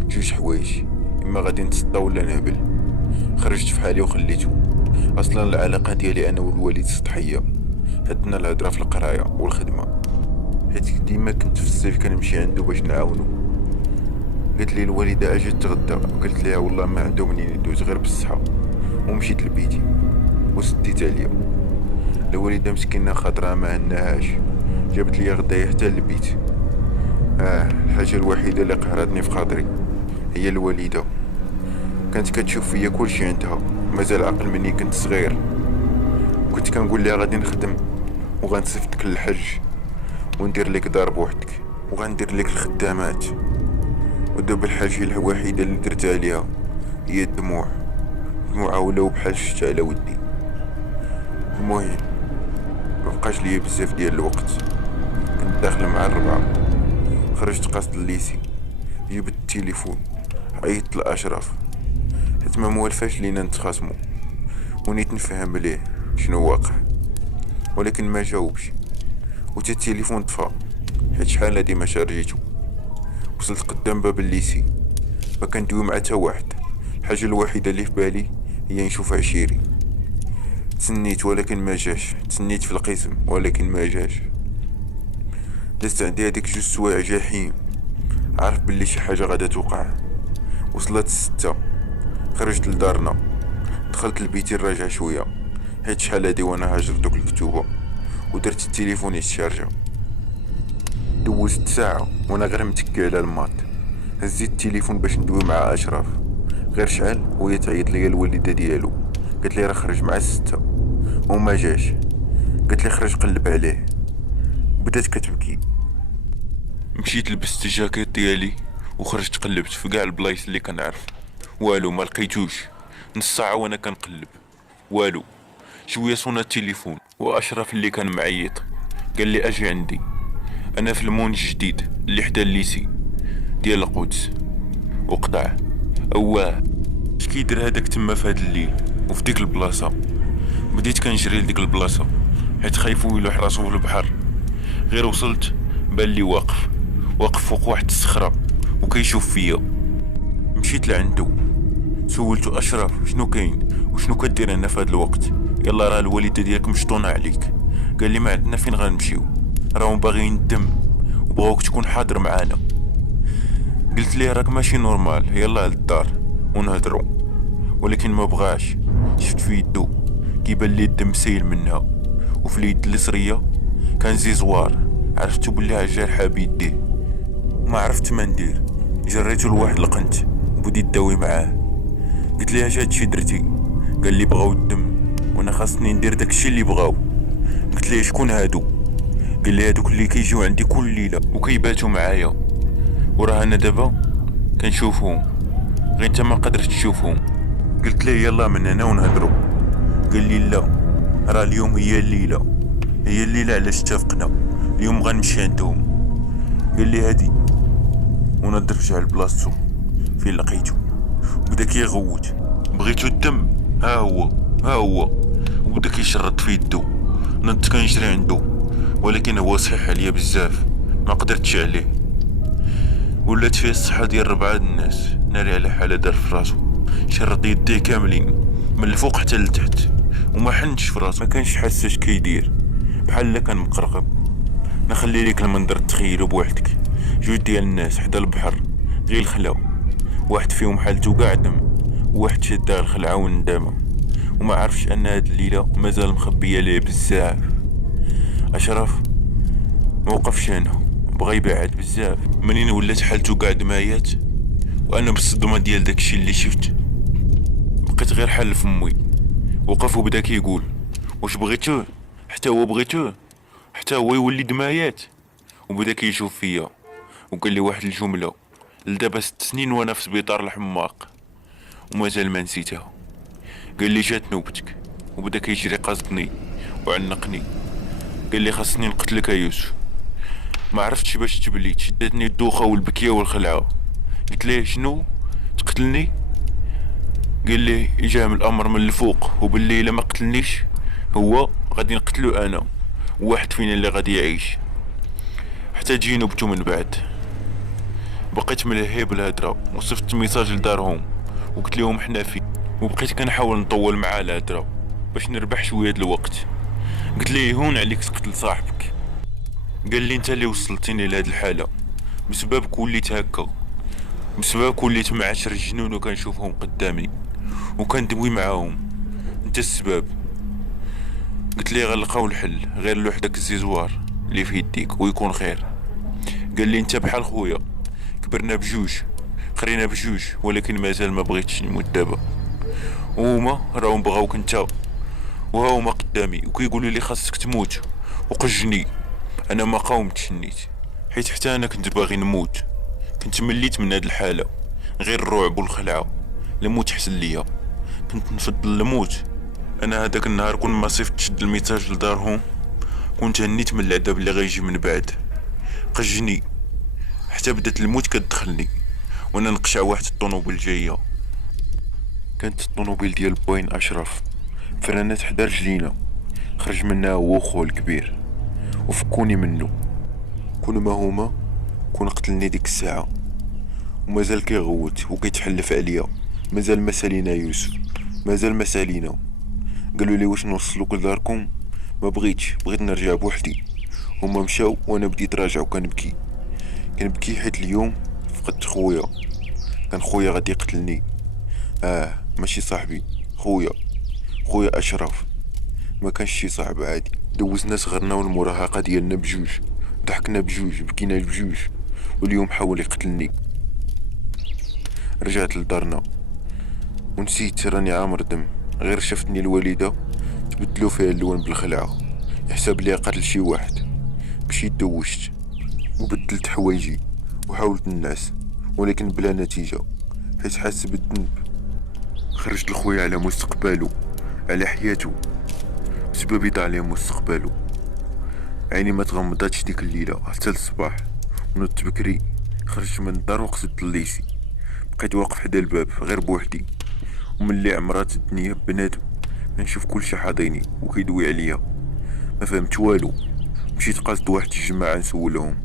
جوج حوايج، اما غادي نتصدى ولا نهبل. خرجت في حالي وخليته. اصلا العلاقه ديالي انا والوالد سطحيه، حدنا الهضره في القرايه والخدمه، حيت ديما كنت في الصيف كنمشي عنده باش نعاونو. قالت لي الوالده اجي تغدى، قلت لها والله ما عنده منين يدوز غير بالصحه، ومشيت لبيتي. وسديت عليا. الوالده مسكينه خاطرها ما عندهاش جابت لي غدايا حتى للبيت. الحاجه الوحيده اللي قهرتني في خاطري هي الوالده. كانت كتشوف فيا كلشي عندها، مازال عقل مني كنت صغير. كنت كنقول لها غادي نخدم وغنصيفطك للحج وندير لك دار بوحدك وغندير لك الخدامات. ودابا الحاجه الوحيده اللي درتها ليها هي الدموع ولاو بحال شت على ودي. المهم مبقاش ليا بزاف ديال الوقت، كنت داخل مع 4. خرجت قصد الليسي، جبت التليفون عيطت لأشرف حيت ما موالفاش لينا نتخاصمو ونيت نفهم ليه شنو واقع، ولكن ما جاوبش وتا التليفون طفى حيت شحال هادي ما شارجيتو. وصلت قدام باب الليسي ما كندوي مع تا واحد. الحاجه الوحيده اللي في بالي هي نشوف عشيري. تسنيت ولكن ما جاش، تسنيت في القسم ولكن ما جاش. دازت عندي هاديك 2 سوايع جحيم، عارف بلي شي حاجه غادا توقع. وصلت 6، خرجت لدارنا، دخلت لبيتي نراجع شويه حيت شحال هادي وانا هاجر دوك الكتوبه، ودرت التليفون يتشارجا. دوزت ساعه وانا غير متكي على الماط. هزيت التليفون باش ندوي مع اشرف، غير شعل وهي تعيط ليا الوالده ديالو، قالت لي راه خرج مع 6 وما جاش. قالت لي خرج قلب عليه. بدات كتبكي. مشيت لبست الجاكيت ديالي وخرجت قلبت في كاع البلايص اللي كنعرف، والو ما لقيتوش. نص ساعه وانا كنقلب والو. شويه صونا التليفون واشرف اللي كان معيط قال لي اجي عندي، انا في المون الجديد اللي حدا الليسي ديال القدس. وقطع اواه اش كيدير هذاك تما في هاد الليل وفي ديك البلاصه. بديت كنجري لديك البلاصه حيت خايف يلوح راسو في البحر. غير وصلت بان لي واقف فوق واحد الصخره وكيشوف فيا. مشيت لعندو سولتو اشرف شنو كاين وشنو كدير هنا في هاد الوقت؟ يلا راه الوالده ديالك مشطونه عليك. قال لي ما عندنا فين غنمشيو، راهم باغيين الدم وبغاوك تكون حاضر معانا. قلت ليه راك ماشي نورمال، يلا للدار ونهضروا. ولكن ما بغاش. شفت في يدو كيبان لي الدم سيل منها، وفي اليد اليسريه كان زيزوار. عرفتو بلي جارحه بيديه. ما عرفت ما ندير، جريتو لواحد القنت وبديت داوي معاه. قلت ليه اش هادشي درتي؟ قال لي بغاو الدم وانا خاصني ندير داكشي اللي بغاو. قلت ليه شكون هادو؟ قال لي هادوك اللي كيجيو عندي كل ليله وكيباتوا معايا، وراه انا دابا كنشوفهم غير انت ما قدرت تشوفهم. قلت ليه يلا من هنا ونهضروا. قال لي لا، راه اليوم هي الليله علاش اتفقنا، اليوم غنمشي عندهم. قال لي هادي ونضرب رجع لبلاصتو فين لقيتو. بدا كيغوت، بغيتو الدم ها هو وبدا كيشرط في يدو. نضت كنجري عنده ولكن هو صحيح عليا بزاف، ما قدرتش عليه. ولات فيه الصحه ديال 4 الناس. ناري على حاله دار في راسو، شرط يديه كاملين من الفوق حتى لتحت وما حنش في راسو، ما كانش حاسس اش كيدير، بحال كان مقرقب. نخلي ليك المنظر تخيلو بوحدك. 2 ديال الناس حدا البحر غير الخلاو، واحد فيهم حالته كاع دم، وواحد شادها الخلعه والندامه وما عرفش ان هاد الليله مازال مخبيه ليه بزاف. اشرف موقفش هنا، بغا يبعد بزاف. منين ولات حالته كاع دمايات وانا بالصدمه ديال داكشي اللي شفت بقيت غير حل فمي. وقف وبدا كيقول واش بغيتوه؟ حتى هو بغيتوه؟ حتى هو يولي دمايات؟ وبدا كيشوف فيا وقال لي واحد الجمله لدابا 6 سنين وانا في سبيطار الحماق ومازال ما نسيتها. قال لي جات نوبتك، وبدا كيجري قصدني وعنقني. قال لي خاصني نقتلك يا يوسف. ما عرفتش باش تبليت، شدتني الدوخه والبكيه والخلعه. قلت ليه شنو تقتلني؟ قال لي جا من الامر من الفوق وباللي الا ما قتلنيش هو غادي نقتلو انا وواحد فينا اللي غادي يعيش. حتى تجي نوبتو من بعد. بقيت ملهي بالهدره وصفت ميساج لدارهم وقلت لهم حنا فين، وبقيت كنحاول نطول معاه الهدره باش نربح شويه د الوقت. قلت ليه هون عليك تقتل صاحبك. قال لي انت اللي وصلتيني لهاد الحاله، بسببك وليت هكا، بسببك وليت مع 10 جنون وكنشوفهم قدامي وكندوي معاهم. انت السبب. قلت ليه غنلقاو الحل، غير لوح داك الزيزوار اللي في يديك ويكون خير. قال لي انت بحال خويا، كبرنا بجوج، قرينا بجوج، ولكن مازال ما بغيتش نموت دابا. وهما راهم بغاوك انت، وها هما قدامي وكيقولوا لي خاصك تموت وقجني. انا ما قاومتش نيت، حيت حتى انا كنت باغي نموت. كنت مليت من هاد الحاله، غير الرعب والخلعه. الموت حسن ليا، كنت نفضل الموت. انا هذاك النهار كون ما صيفطتش الميساج لدارهم، كنت هنيت من العذاب اللي غيجي من بعد. قجني حتى بدات الموت كتدخلني، وانا نقشع واحد الطوموبيل جايه. كانت الطوموبيل ديال بوين اشرف، فرانات حدا رجلينا. خرج منها هو وخوه الكبير وفكوني منه. كون ما هما كون قتلني ديك الساعه. ومازال كيغوت وكيتحلف عليا، مازال ما سالينا يوسف، مازال ما سالينا. قالوا لي واش نوصلوك لداركم، ما بغيت نرجع بوحدي. هما مشاو وانا بديت راجع وكنبكي. كنبكي حيت اليوم فقدت خويا. كان خويا غادي يقتلني، ماشي صاحبي، خويا اشرف. ما كانش شي صاحب عادي. دوزنا صغرنا والمراهقه ديالنا بجوج، ضحكنا بجوج، بكينا بجوج، واليوم حاول يقتلني. رجعت لدارنا ونسيت راني عامر دم. غير شفتني الوالده تبدلو فيها اللون بالخلعه، يحسب لي قتل شي واحد. مشيت دوشت وبدلت حوايجي وحاولت ننعس، ولكن بلا نتيجه، حيت حاس بالذنب. خرجت لخويا على مستقبله، على حياته، بسبب ضاع ليه مستقبله. عيني ما تغمضاتش ديك الليله حتى الصباح. نضت بكري، خرجت من الدار وقصدت الليسي. بقيت واقف حدا الباب غير بوحدي، وملي عمرات الدنيا بنادم كنشوف كلشي حاضيني وكيدوي عليا. ما فهمت والو. مشيت قاصد واحد الجماعه نسولهم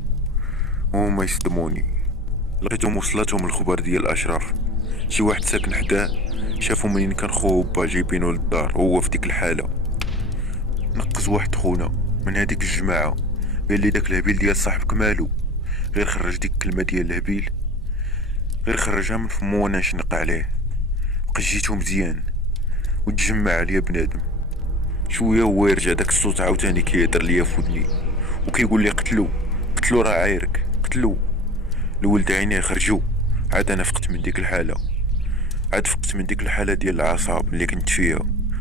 وهما يصدموني. لقيتهم وصلتهم الخبر ديال اشرف. شي واحد ساكن حداه شافو منين كان خوه با جايبينو للدار وهو في ديك الحاله. نقز واحد خونا من هذيك الجماعه، قال لي داك الهبيل ديال صاحبك مالو. غير خرج ديك الكلمه ديال الهبيل، غير خرجها من فمو وانا نشنق عليه. قجيتو مزيان وتجمع عليا بنادم. شويه هو يرجع داك الصوت عاوتاني كيهضر ليا في ودني وكيقول لي قتلو راه عايرك، قتلو. الولد عينيه خرجو. عاد انا فقت من ديك الحاله، ديال العصاب اللي كنت فيها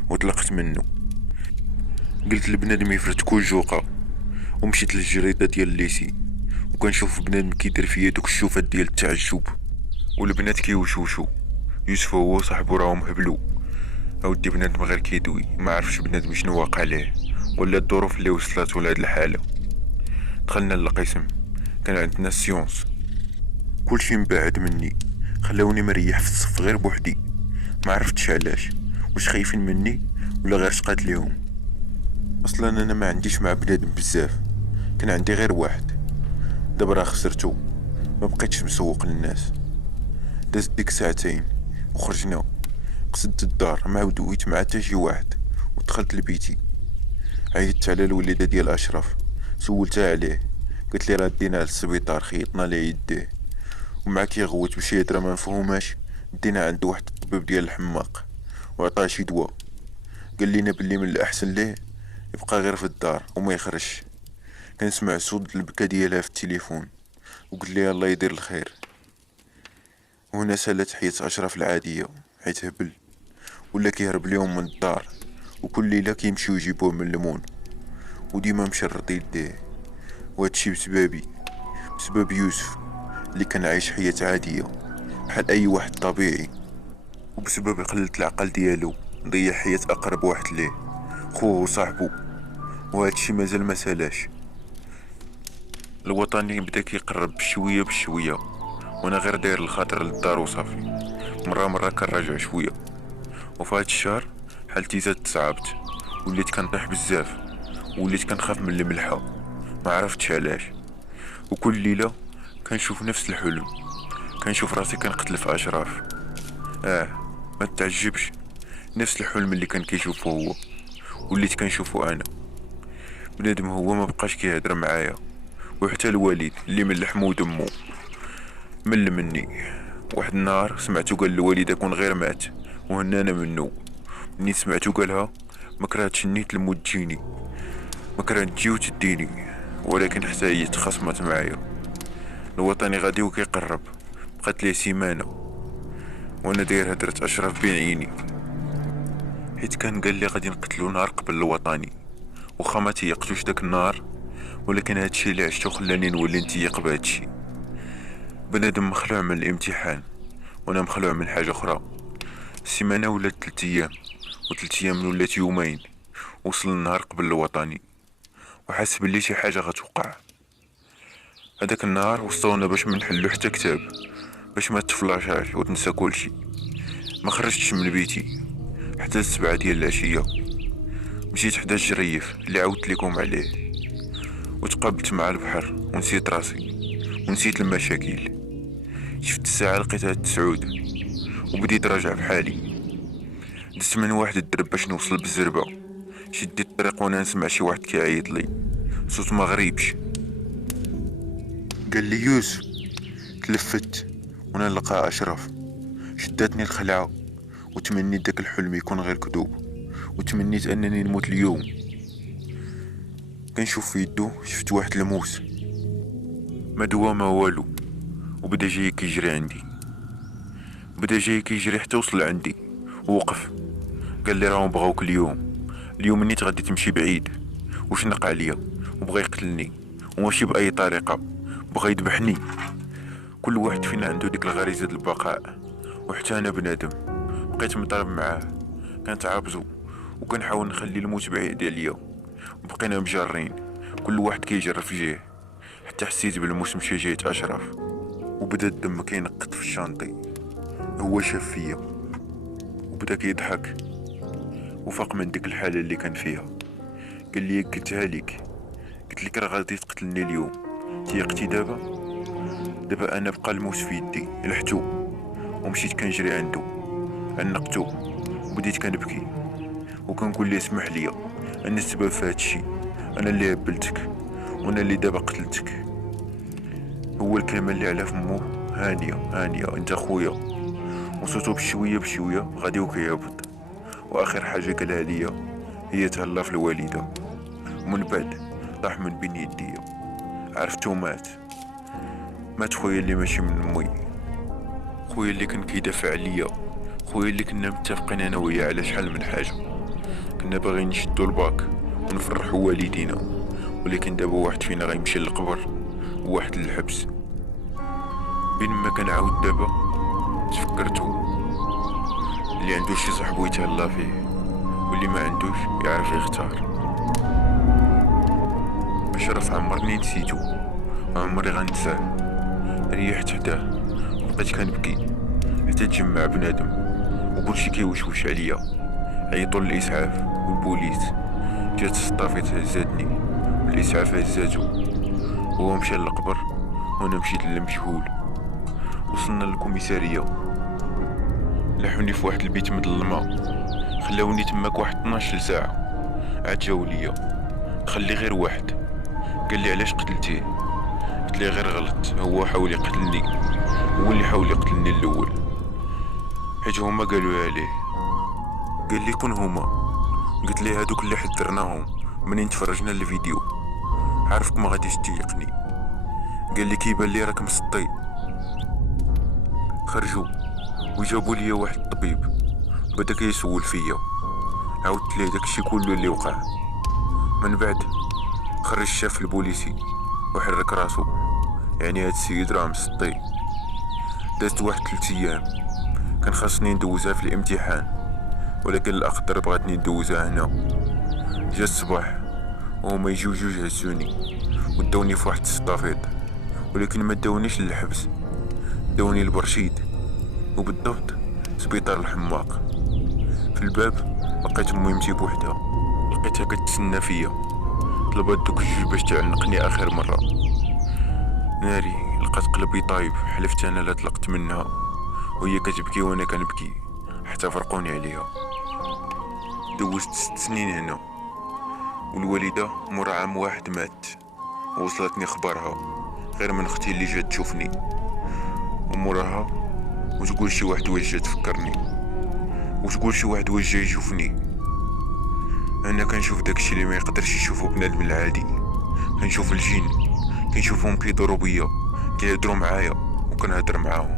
وطلقت منه. قلت لبنادم يفرت كل جوقه، ومشيت للجريده ديال الليسي وكنشوف بنادم كيدير فيا دوك الشوفات ديال التعجب، والبنات كيوشوشو. يوسف هو صاحبو راهم هبلو. اودي بنادم غير كيدوي، ما عرفش بنادم شنو واقع ليه ولا الظروف اللي وصلته لهاد الحاله. دخلنا للقسم، كان عندنا سيونس. كلشي مبعد مني، خلاوني مريح في الصف غير بوحدي. ما عرفتش علاش، واش خايفين مني ولا غير شقات ليهم. اصلا انا ما عنديش مع بنادم بزاف، كان عندي غير واحد. دابا راه خسرتو، ما بقيتش مسوق للناس. دازت ديك ساعتين وخرجنا. قصدت الدار، ما عاود مع حتى شي واحد، ودخلت لبيتي. عيطت على الوليده ديال اشرف، سولتها عليه. قلت لي راه ديناه للسبيطار، خيطنا ليه يديه ومع كيغوت بشي هضره ما مفهوماش. دينا عند واحد الطبيب ديال الحماق وعطاه شي دواء. قال لينا بلي من الاحسن ليه يبقى غير في الدار وما يخرجش. كنسمع صوت البكا ديالها في التليفون، وقلت لي الله يدير الخير. وهنا سالت حياة اشرف العاديه، حيت هبل ولا كيهرب ليهم من الدار، وكل ليله كيمشيو يجيبوه من المون، وديما مشرط يديه. وهادشي بسبب يوسف اللي كان عايش حياة عادية بحال اي واحد طبيعي، وبسبب قلة العقل ديالو ضيع حياة اقرب واحد ليه، خوه وصاحبو. وهادشي مازال ما سالاش. الوطني بدا كيقرب بشويه بشويه، وانا غير داير الخاطر للدار وصافي. مرة كنراجع شويه، وفي هاد الشهر حالتي زادت تصعبت. وليت كنطيح بزاف، وليت كنخاف من الملحه، ما عرفتش علاش. وكل ليله كنشوف نفس الحلم، كنشوف راسي كنقتل في اشراف. ما تعجبش، نفس الحلم اللي كان كيشوفه هو وليت كنشوفه انا. بنادم هو ما بقاش كيهضر معايا، وحتى الوالد اللي من لحمه ودمه مل مني. واحد النهار سمعتو قال الوالد كون غير مات وهنانا منو. منين سمعتو قالها ما كرهتش النيت الموت تجيني، ما كرهت تجي وتديني، ولكن حتى هي تخاصمت معايا. الوطني غادي وكيقرب، بقات ليه سيمانة وانا داير هدرة اشرف بين عيني، حيت كان قال لي غادي نقتلو نهار قبل الوطني، وخا ما تيقتوش داك النهار، ولكن هادشي اللي عشتو خلاني نولي نتيق بهادشي. بنادم مخلوع من الامتحان وانا مخلوع من حاجة اخرى. السيمانة ولات 3 ايام، و3 ايام ولات يومين، وصل النهار قبل الوطني وحاس بلي شي حاجة غتوقع. هداك النهار وصلونا باش منحلو حتى كتاب، باش ما تفلاشاش وتنسى كلشي. ما خرجتش من بيتي حتى 7 ديال العشية، مشيت حدا الجريف اللي عاودت لكم عليه، وتقابلت مع البحر ونسيت راسي ونسيت المشاكل. شفت الساعة لقيتها 9 وبديت راجع بحالي. دزت من واحد الدرب باش نوصل بالزربة، شديت الطريق وانا نسمع شي واحد كيعيط لي، صوت ما غريبش. قال لي يوسف. تلفت وانا نلقى اشرف، شداتني الخلعة وتمنيت داك الحلم يكون غير كذوب، وتمنيت انني نموت اليوم. كنشوف في يدو شفت واحد الموس، ما دوا ما والو، وبدا جاي كيجري عندي، بدا جاي كيجري حتى وصل عندي ووقف. قال لي راهم بغاوك اليوم نيت غادي تمشي بعيد، وشنق عليا وبغى يقتلني، وماشي باي طريقه، بغى يذبحني. كل واحد فينا عنده ديك الغريزه ديال البقاء، وحتى انا بنادم بقيت مضرب معاه. كنتعابزو وكنحاول نخلي الموت بعيد عليا، بقينا مجرين كل واحد كيجر في جهه، حتى حسيت بالموس مشى جهه اشرف، وبدا الدم كينقط في الشانطي. هو شاف فيا وبدا كيضحك وفاق من ديك الحاله اللي كان فيها. قال لي قلتها لك، قلت لك راه غادي تقتلني اليوم، تيقتي دابا انا بقى الموس في يدي. لحتو ومشيت كنجري عنده، عنقتو وبديت كنبكي وكنقول ليه اسمح لي، انا السبب في هادشي، انا اللي هبلتك وانا اللي دابا قتلتك. هو الكلمه اللي على فمو هانيه انت خويا، وصوتو بشويه غادي وكيهبط. واخر حاجه قالها ليا هي تهلا في الوالده، ومن بعد طاح من بين يديا. عرفتو مات خويا اللي ماشي من امي، خويا اللي كان كيدافع عليا، خويا اللي كنا متفقين انا وياه على شحال من حاجه. كنا باغيين نشدو الباك ونفرحو والدينا، ولكن دابا واحد فينا غيمشي للقبر وواحد للحبس. بين ما كنعاود دابا تفكرتو اللي عنده شي صاحبو يتهلا فيه، واللي ما عندوش يعرف يختار. اشرف عمرني نسيتو وعمري غنساه. ريحت حداه وبقيت كنبكي حتى تجمع بنادم وكلشي كيوشوش عليا. عيطوا للاسعاف والبوليس، جات السطافيت هزاتني والاسعاف هزاتو، هو مشى للقبر وانا مشيت للمجهول. وصلنا للكوميساريه، لحوني في واحد البيت مظلمه، خلاوني تماك واحد 12 ساعه. عاد جاو ليا خلي غير واحد، قال لي علاش قتلتيه؟ قلت لي غير غلط، هو حاول يقتلني، هو اللي حاول يقتلني الاول، حيت هما قالوا عليه. قال لي كون هما؟ قلت لي هادوك اللي حذرناهم منين تفرجنا الفيديو، عارفك ما غاديش تيقني. قال لي كيبان لي راك مسطي. خرجوا وجابوا لي واحد الطبيب، بدا كيسول فيا، عاودت ليه داكشي كله اللي وقع. من بعد خرج الشاف البوليسي وحرك راسو، يعني هاد السيد راه مسطي. دازت واحد 3 ايام كان خاصني ندوزها في الامتحان، ولكن الاقدر بغاتني ندوزها هنا. جا الصباح وهما يجيو جوج هزوني وداوني في واحد السطافيط، ولكن ما داونيش للحبس، داوني لبرشيد، وبالضبط سبيطار الحماق. في الباب لقيت ميمتي بوحدها، لقيتها كتسنى فيا، طلبات دوك الجوج باش تعنقني اخر مره. ناري لقات قلبي طايب، حلفت انا لا طلقت منها، وهي كتبكي وانا كنبكي حتى فرقوني عليها. دوزت 6 سنين هنا، والوالده مور عام واحد مات، ووصلتني خبرها غير من اختي اللي جات تشوفني وموراها، وتقول شي واحد واش جا تفكرني، وتقول شي واحد واش جا يشوفني. انا كنشوف داكشي اللي ما يقدرش يشوفو بنادم العادي. كنشوف الجن، كنشوفهم كيدورو بيا، كيهضروا معايا وكنهضر معاهم.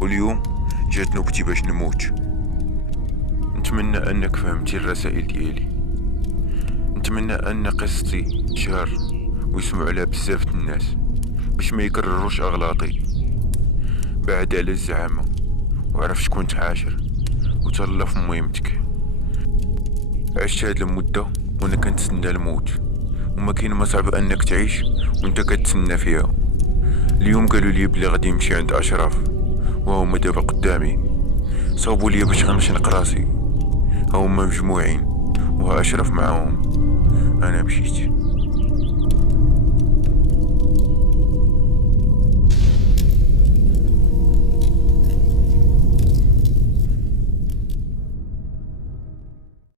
واليوم جات نوبتي باش نموت. نتمنى انك فهمتي الرسائل ديالي. نتمنى ان قصتي تشهر ويسمعوا عليها بزاف د الناس باش ما يكرروش اغلاطي. بعد على الزعامة وعرف شكون تعاشر وتهلا في مهمتك. عشت هاد المدة وانا كنتسنى الموت، وما كاين ما صعب انك تعيش وانت كتسنى فيها. اليوم قالوا لي بلي غادي نمشي عند اشراف، وهما دابا قدامي صوبوا لي باش غنشنق راسي. هما مجموعين وها اشرف معاهم. انا مشيت.